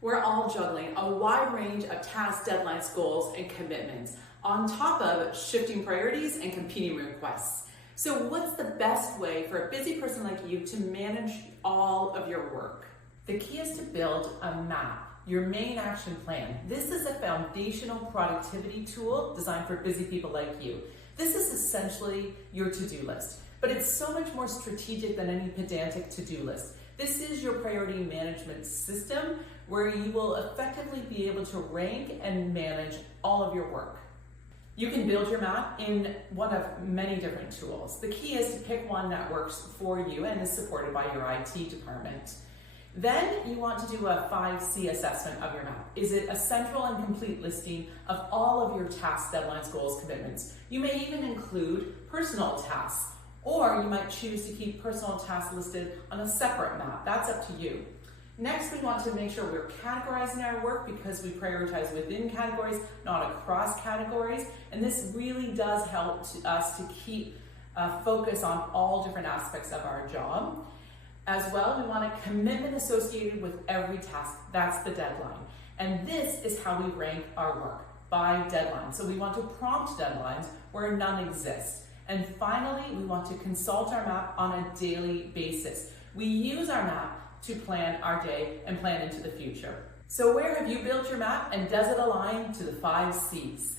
We're all juggling a wide range of tasks, deadlines, goals, and commitments, on top of shifting priorities and competing requests. So what's the best way for a busy person like you to manage all of your work? The key is to build a map, your main action plan. This is a foundational productivity tool designed for busy people like you. This is essentially your to-do list, but it's so much more strategic than any pedantic to-do list. This is your priority management system where you will effectively be able to rank and manage all of your work. You can build your map in one of many different tools. The key is to pick one that works for you and is supported by your IT department. Then you want to do a 5C assessment of your map. Is it a central and complete listing of all of your tasks, deadlines, goals, commitments? You may even include personal tasks, or you might choose to keep personal tasks listed on a separate map. That's up to you. Next, we want to make sure we're categorizing our work because we prioritize within categories, not across categories. And this really does help us to keep focus on all different aspects of our job. As well, we want a commitment associated with every task. That's the deadline. And this is how we rank our work, by deadline. So we want to prompt deadlines where none exist. And finally, we want to consult our map on a daily basis. We use our map to plan our day and plan into the future. So where have you built your map, and does it align to the 5 C's?